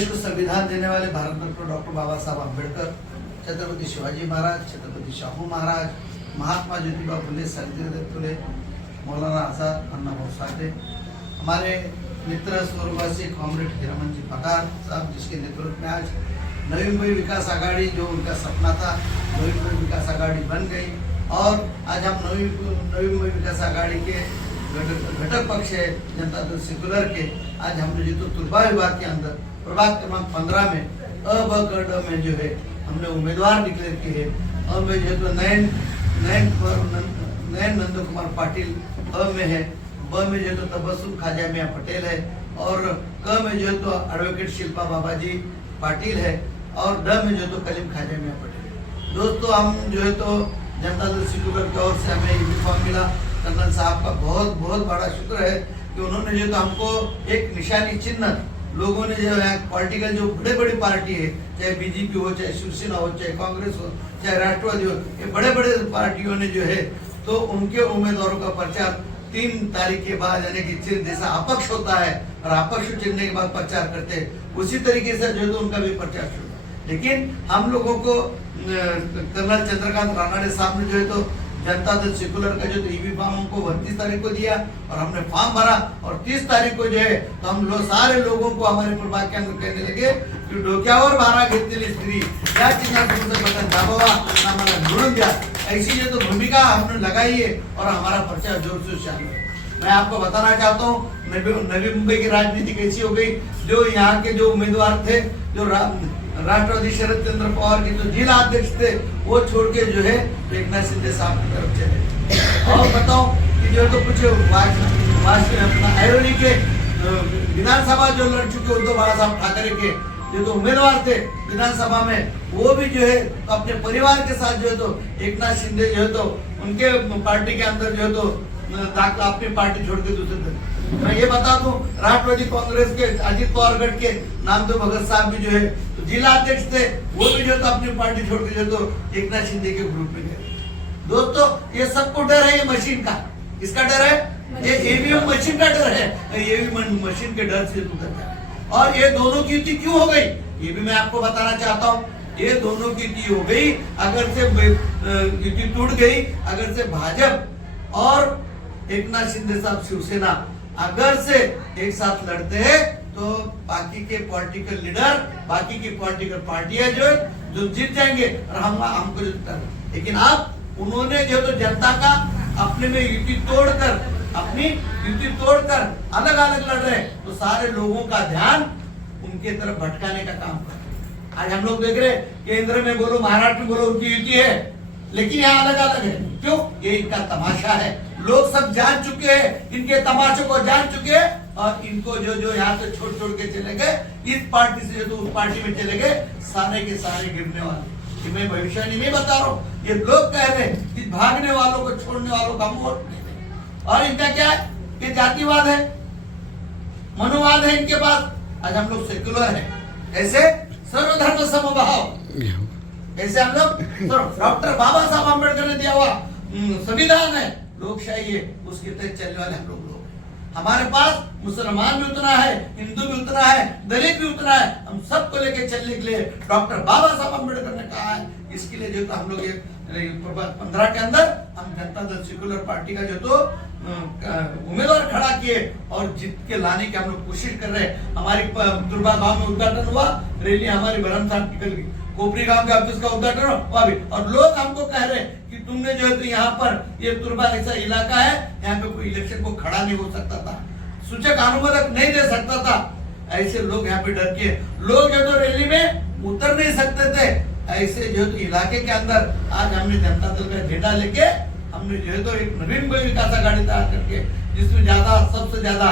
देश को संविधान देने वाले भारत रत्न डॉक्टर बाबा साहब अम्बेडकर, छत्रपति शिवाजी महाराज, छत्रपति शाहू महाराज, महात्मा ज्योतिबा फुले, सावित्रीबाई फुले, मौलाना आजाद, अन्ना भाऊ साठे, हमारे मित्र स्वर्गवासी कॉमरेड हीरामन जी पठार साहब, जिसके नेतृत्व में आज नवी मुंबई विकास आघाड़ी, जो उनका सपना था, नवी मुंबई विकास आघाड़ी बन गई। और आज हम नवी मुंबई विकास आघाड़ी के घटक पक्ष है जनता दल सेक्युलर के, आज हमने जो तुरबा विभाग के अंदर प्रभाग क्रमांक 15 में अ ब क ड में जो है हमने उम्मीदवार डिक्लेयर किए हैं। अ में जो तो नयन नंद कुमार पाटिल अ में है, ब में जो तो तबस्सुम खाजा मियां पटेल है, और क में जो तो एडवोकेट शिल्पा बाबाजी पाटिल है, और ड में जो तो कलीम खाजा मियां पटेल है। दोस्तों, हम जो है तो जनता दल सेक्युलर की ओर से हमें यूनिफॉर्म मिला। कर्नल साहब का बहुत बहुत बड़ा शुक्र है कि उन्होंने जो तो हमको एक निशानी चिन्ह, लोगों ने जो है पॉलिटिकल जो बड़े बड़ी पार्टी है, चाहे बीजेपी हो, चाहे शिवसेना हो, चाहे कांग्रेस हो, चाहे राष्ट्रवादी हो, ये बड़े बड़े पार्टियों ने जो है तो उनके उम्मीदवारों का प्रचार 3 तारीख के बाद, यानी कि चिन्ह जैसा अपक्ष होता है और अपक्ष चिन्ह के बाद प्रचार करते हैं, उसी तरीके से जो है तो उनका भी प्रचार शुरू। लेकिन हम लोगों को कर्नल चंद्रकांत रानाडे साहब ने जो है तो जनता दल सेक्युलर का जो तो ईवी फॉर्म हमको 32 तारीख को दिया और हमने फॉर्म भरा, और 30 तारीख को जो है तो हम सारे लोगों को हमारे प्रभाग के अंदर कहने लगे की डोक्यावर भारा घेतलेली स्त्री या चिन्हाचं तुमचं बटन दाबावा, आम्हाला निवडून द्या, ऐसी जो तो भूमिका हमने लगाई है और हमारा प्रचार जोर से चालू है। मैं आपको बताना चाहता हूँ नवी मुंबई की राजनीति कैसी हो गई। जो यहाँ के जो उम्मीदवार थे, जो राष्ट्रवादी शरद चंद्र पवार के जो जिला अध्यक्ष थे, वो छोड़ के जो है एकनाथ शिंदे साहब की तरफ चले। और बताओ कि जो तो कुछ अपना ऐरोली के विधानसभा जो लड़ चुके उद्धव बाला साहब ठाकरे के जो तो उम्मीदवार थे विधानसभा में, वो भी जो है अपने परिवार के साथ जो है तो एकनाथ शिंदे जो है तो उनके पार्टी के अंदर जो है तो दाखिला अपनी पार्टी छोड़ के दूसरे। मैं ये बता दूं, राष्ट्रवादी कांग्रेस के अजित पवार गढ़ के नामदेव भगत साहब भी जो है तो जिला अध्यक्ष थे, वो भी जो तो अपनी पार्टी छोड़ के जो तो एकनाथ शिंदे के ग्रुप में गए। दोस्तों, ये सबको डर है, ये मशीन का, किसका डर है? ये ईवीएम मशीन का डर है। ईवीएम मशीन के डर से उतर जाए। और ये दोनों की युति क्यों हो गई, ये भी मैं आपको बताना चाहता हूँ। ये दोनों की युति हो गई, अगर से युति टूट गई, अगर से भाजपा और एकनाथ शिंदे साहब शिवसेना अगर से एक साथ लड़ते हैं, तो बाकी के पॉलिटिकल लीडर, बाकी की पॉलिटिकल पार्टियां जो जीत जाएंगे और हमको जीतता है। लेकिन अब उन्होंने जो तो जनता का अपने में युति तोड़कर, अपनी युति तोड़कर अलग अलग लड़ रहे हैं, तो सारे लोगों का ध्यान उनके तरफ भटकाने का काम कर रहे हैं। आज हम लोग देख रहे हैं, केंद्र में बोलो, महाराष्ट्र में बोलो, उनकी युति है, लेकिन यहाँ अलग अलग है। क्यों? ये इनका तमाशा है। लोग सब जान चुके हैं, इनके तमाशे को जान चुके हैं, और इनको जो यहाँ से छोड़ के चले गए, इस पार्टी से जो तो उस पार्टी में चले गए, सारे के सारे गिरने वाले। कि मैं भविष्यवाणी नहीं बता रहा हूँ, ये लोग कह रहे हैं कि भागने वालों को, छोड़ने वालों का वोट नहीं देंगे। और इनका क्या है? ये जातिवाद है, मनोवाद है इनके पास। आज हम लोग सेक्युलर है, ऐसे सर्वधर्म समभाव, ऐसे हम लोग डॉक्टर बाबा साहब अम्बेडकर ने दिया हुआ संविधान है, लोकशाही है, उसके तहत चलने वाले हम लोग। हमारे पास मुसलमान भी उतना है, हिंदू भी उतना है, दलित भी उतना है। हम सबको लेके चलने के लिए डॉक्टर बाबा साहब अम्बेडकर ने कहा है। इसके लिए जो तो हम लोग 15 के अंदर हम जनता दल सेक्युलर पार्टी का जो तो उम्मीदवार खड़ा किए और जीत के लाने की हम लोग कोशिश कर रहे हैं। हमारी तुरबा गांव में उद्घाटन हुआ, रैली हमारी बरम साहब निकल गई, कोपरी गांव के ऑफिस का उद्घाटन हुआ भी, और लोग हमको कह रहे हैं कि तुमने जो है तो यहाँ पर ये तुरबा ऐसा इलाका है, यहाँ पे कोई इलेक्शन को खड़ा नहीं हो सकता था, सूचक अनुमोदक नहीं दे सकता था। ऐसे लोग यहाँ पे डर के लोग जो तो रैली में उतर नहीं सकते थे। ऐसे जो तो इलाके के अंदर आज हमने जनता दल का झंडा लेके हमने जो है तो एक नवी मुंबई विकास आघाड़ी तैयार करके, जिसमें सबसे ज्यादा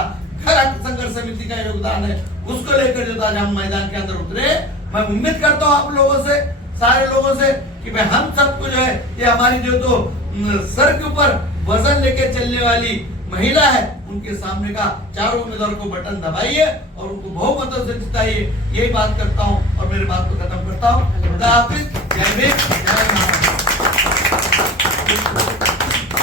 खरक संघर्ष समिति का योगदान है, उसको लेकर जो आज हम मैदान के अंदर उतरे। मैं उम्मीद करता हूँ आप लोगों से, सारे लोगों से, कि भाई हम सबको जो है ये हमारी जो तो सर के ऊपर वजन लेके चलने वाली महिला है, उनके सामने का चारों उम्मीदवार को बटन दबाइए और उनको बहुमतों से जिताइए। यही बात करता हूँ और मेरी बात को खत्म करता हूँ। खुदा हाफिज, जय हिंद, जय भारत।